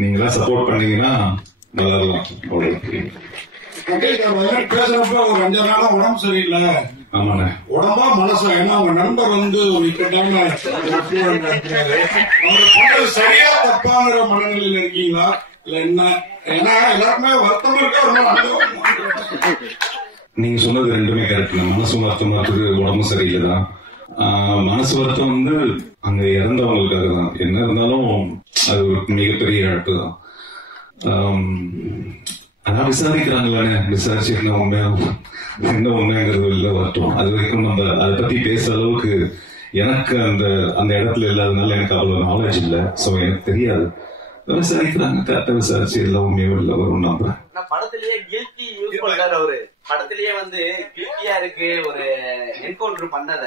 நீங்களா சப்போர்ட் பண்ணீங்கன்னா வளரலாம். பேசுறப்ப ஒரு 5 நாளா உடம்பு சரியில்லை. ஆமாண்ணே. உடம்பா மனசா? ஏன்னா உங்க நண்பர் ஒரு இக்கட்டான அவரு சரியா தப்பாங்கிற மனநிலையில இருக்கீங்களா இல்ல என்ன? ஏன்னா எல்லாருமே வருத்தம் இருக்கா. நீங்க சொன்னது ரெண்டுமே கரெக்ட். மனசு வருத்தமா இருக்குது, உடம்பு சரியில்லைதான். மனசு வருத்தம் அங்க இறந்தவங்களுக்காக தான். என்ன இருந்தாலும் அது ஒரு மிகப்பெரிய இழப்பு தான். அதான் விசாரிக்கிறாங்களே, விசாரிச்சு என்ன உண்மைங்கிறது இல்ல வரட்டும். அது வரைக்கும் நம்ம அதை பத்தி பேசுற அளவுக்கு எனக்கு அந்த இடத்துல இல்லாதனால எனக்கு அவ்வளவு நாலேஜ் இல்லை. சோ எனக்கு தெரியாது. விசாரிக்கிறாங்க, கரெக்டா விசாரிச்சு எல்லாம் உண்மையோ இல்லை வரும் நம்புறேன். படத்திலேயே கில்ட்டி யூஸ் பண்றாரு அவரு. படத்திலேயே கில்ட்டியா இருக்கு ஒரு என்கவுண்டர் பண்ணத.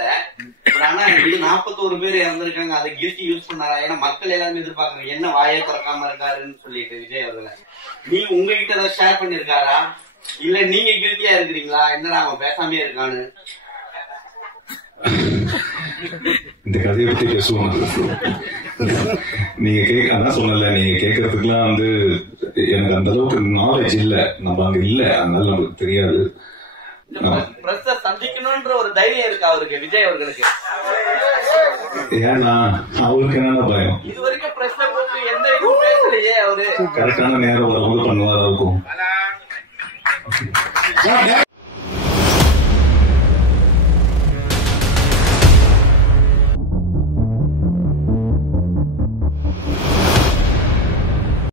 ஆனா இது 41 பேர் இறந்திருக்காங்க, அதை கில்ட்டி யூஸ் பண்ணாரா? ஏன்னா மக்கள் எல்லாருமே எதிர்பார்க்கறாங்க என்ன வாயை திறக்காம இருக்காருன்னு சொல்லிட்டு விஜய் அவர்களை. நீங்க உங்ககிட்ட ஏதாவது ஷேர் பண்ணிருக்காரா இல்ல நீங்க கில்ட்டியா இருக்கிறீங்களா? என்னடா அவன் பேசாமே இருக்கான்னு. இந்த கதையை பத்தி பேசுவோம். நீங்க அதான் சொன்னல, நீங்க கேட்கறதுக்குலாம் எனக்கு அந்த அளவுக்கு நாலேஜ் இல்ல, நம்ம அங்க இல்ல, அதனால நமக்கு தெரியாது. சந்திக்கணும்ன்ற ஒரு தைரியம் இருக்கு அவருக்கு, விஜய் அவர்களுக்கு. ஏன்னா அவருக்கு என்ன பயம்? இது வரைக்கும் பிரஸ்ல போட்டு எந்த இதுவும் பேசலையே அவரு. கரெக்டான நேரம் வரும்போது பண்ணுவாரா இருக்கும்.